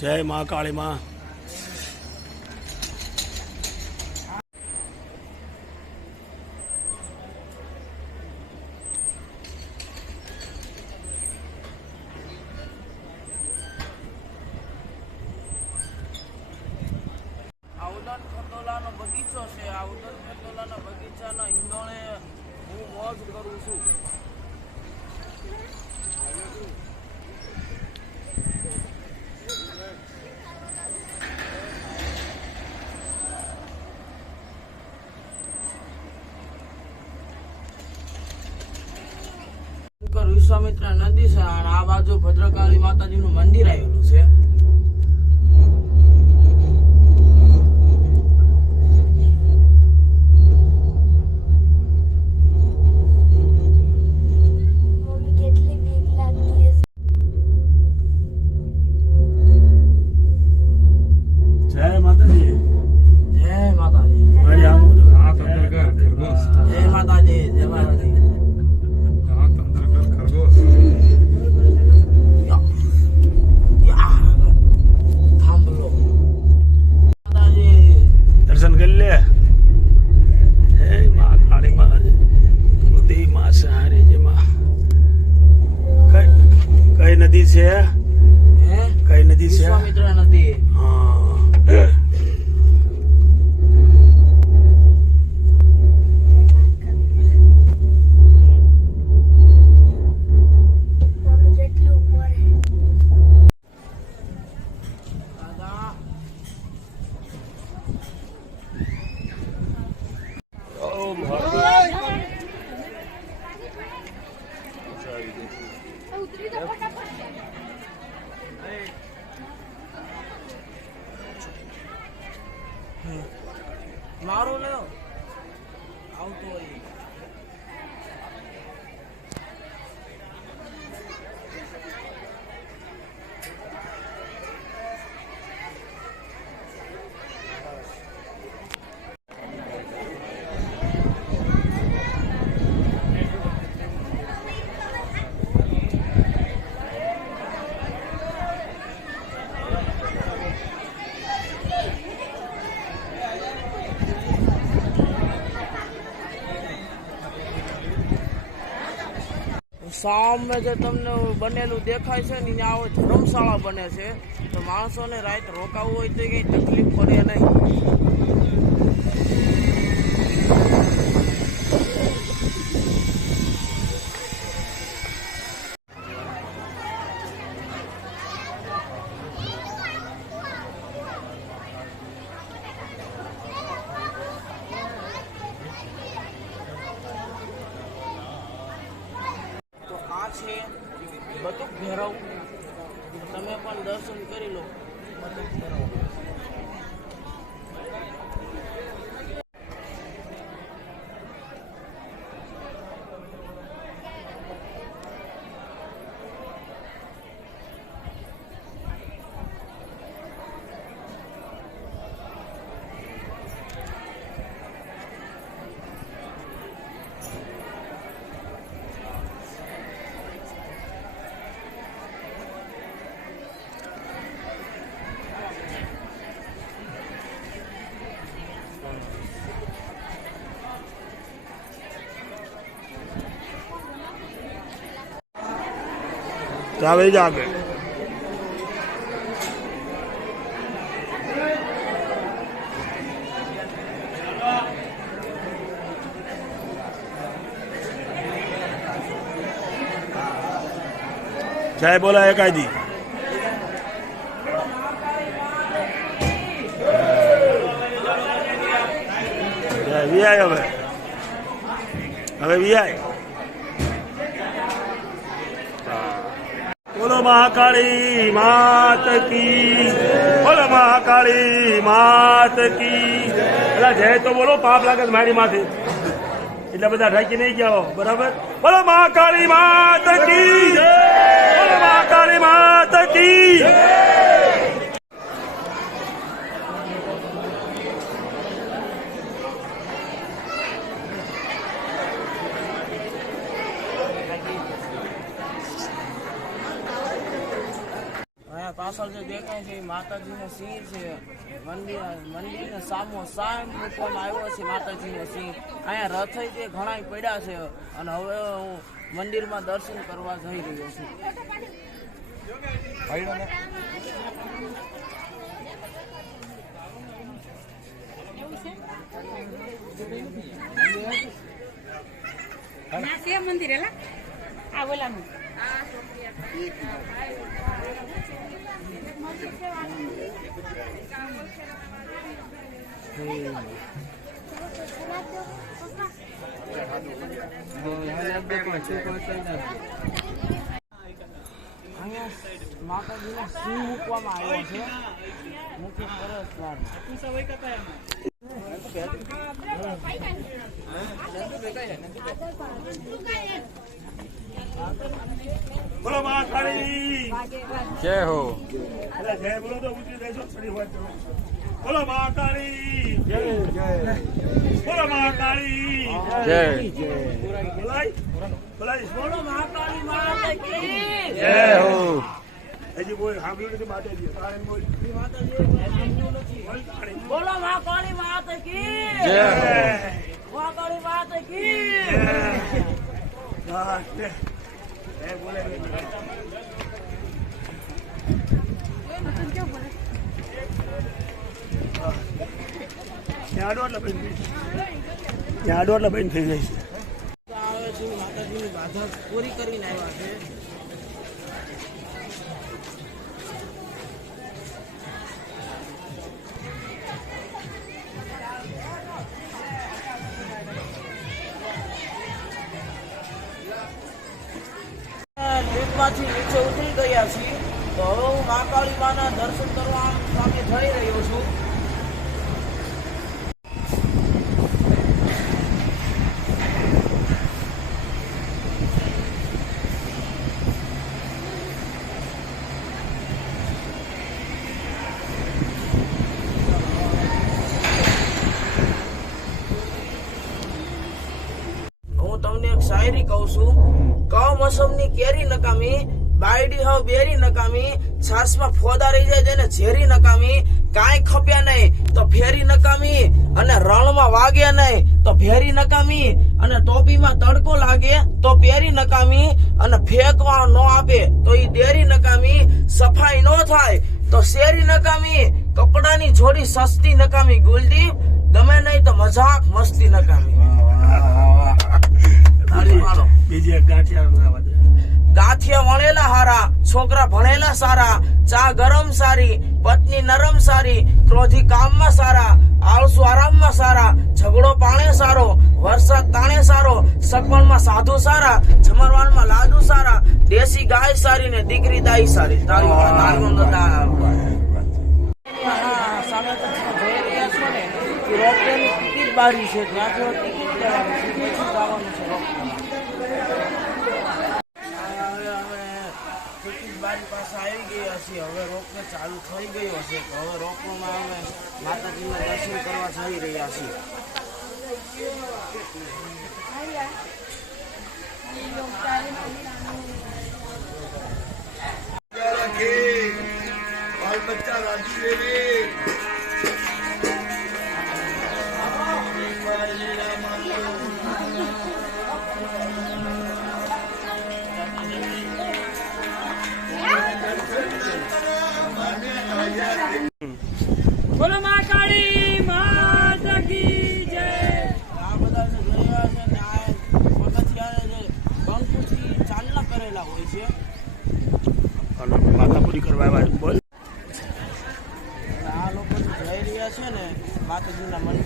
જય મા કાળી માં. ઉદન ખટોલાનો બગીચો છે. આ ઉદન ખટોલાના બગીચાના હિંડોળે હું મોજ કરું છું. વિશ્વામિત્રા નદી છે અને આ બાજુ ભદ્રકાળી માતાજીનું મંદિર આવેલું છે. દર્શન કરી લે. હે મા કાળી માં બધી માં સહારી જેમાં કઈ નદી છે? કઈ નદી છે? વિશ્વામિત્રા નદી. હા. મારું લ્યો આવતો હોય. સામે જે તમને બનેલું દેખાય છે ને ત્યાં ધર્મશાળા બને છે, તો માણસોને રાત રોકાવું હોય તો કઈ તકલીફ પડે નહીં. છે બટુક ભેરવ, તમે પણ દર્શન કરી લો. બટુક ભેરવ ચાલે જ આગળ. જય બોલા એકાદી. વીઆઈ હવે વીઆઈ. બોલો મહાકાળી માત કી, બોલો મહાકાળી માત કી. એટલે જય તો બોલો, પાપ લાગે મારી માથે એટલે બધા ઢાંકી નહીં ગયા. બરાબર. બોલો મહાકાળી માત કી, બોલો મહાકાળી માત કી. પાછળ જે દેખાય છે એ માતાજીનો સિંહ છે. મંદિરને સામો સામ મૂકવામાં આવ્યો છે માતાજીનો સિંહ. અહીંયા રથ તે ઘણા પડ્યા છે અને હવે હું મંદિરમાં દર્શન કરવા જઈ રહ્યો છું. ના છે મંદિર એલા આ ઓલાનું અહીંયા માતાજીનો સિંહ મૂકવામાં આવ્યો છે મુખ્ય પ્રવેશદ્વાર. બોલો મહાકાળી જય હો. એટલે જય બોલો તો ઊંચી દેશો છડી હોય તો. બોલો મહાકાળી બોલો મહાકાળી જય બોલાય બોલાય બોલો મહાકાળી માતા કી જય હો. હજી બોલ સાંભળ્યું નથી માતાજી તારે બોલ બોલો મહાકાળી માતા કી જય હો. મહાકાળી માતા કી બોલે ત્યાં આડો એટલે બંધ થઈ ત્યાં આડો એટલે બંધ થઈ જાય છે. આવે છે માતાજીની બાધા પૂરી કરીને આવ્યા છે. ટ્રીપમાંથી નીચે ઉતરી ગયા છીએ તો હવે હું મહાકાળી માના દર્શન કરવા સામે જઈ રહ્યો છું. હું તમને એક શાયરી કહું છું. કમોસમની કેરી નકામી, બાયડી હાવ બેરી નકામી, છાસમાં ફોદા રહી જાય તેને ઝેરી નકામી, કાંઈ ખપ્યા નહીં તો ફેરી નકામી, અને રણમાં વાગ્યા નહીં તો ફેરી નકામી, અને ટોપીમાં તડકો લાગે તો પેરી નકામી, અને ફેંકવા ન આપે તો ઈ દેરી નકામી, સફાઈ ન થાય તો શેરી નકામી, કપડાની જોડી સસ્તી નકામી, ગુલદીપ ગમે નહીં તો મજાક મસ્તી નકામી. તાળી પાડો. બીજી એક ગાંઠિયા ગાંઠિયા વણેલા હારા, છોકરા ભણેલા સારા, ચા ગરમ સારી, પત્ની નરમ સારી, ક્રોધી કામમાં સારા, આળસુ આરામમાં સારા, ઝઘડો પાણે સારો, વરસાદ તાણે સારો, સગવણમાં સાધુ સારા, જમરવાનમાં લાડુ સારા, દેશી ગાય સારી ને દીકરી દાઈ સારી. સામે તમે જોઈ રહ્યા છો ને રોપવેની ટિકિટ બારી છે, ત્યાંથી ટિકિટ લેવાની છે, પછી જવાનું છે રોપવેમાં. બારી પાસે આવી ગયા છીએ. હવે રોપવે ચાલુ થઈ ગયો છે તો હવે રોપવેમાં અમે માતાજીના દર્શન કરવા જઈ રહ્યા છીએ. બાલ બચ્ચા રાજી રે બોલો મહાકાળી માતા કી જય. આ બધા જે જોયા છે ને આ પગથિયા જે કંકુથી ચાલના કરેલા હોય છે. માતા પૂરી કરવા આવ્યા બોલ. આ લોકો જે જઈ રહ્યા છે ને માતાજીના મંદિર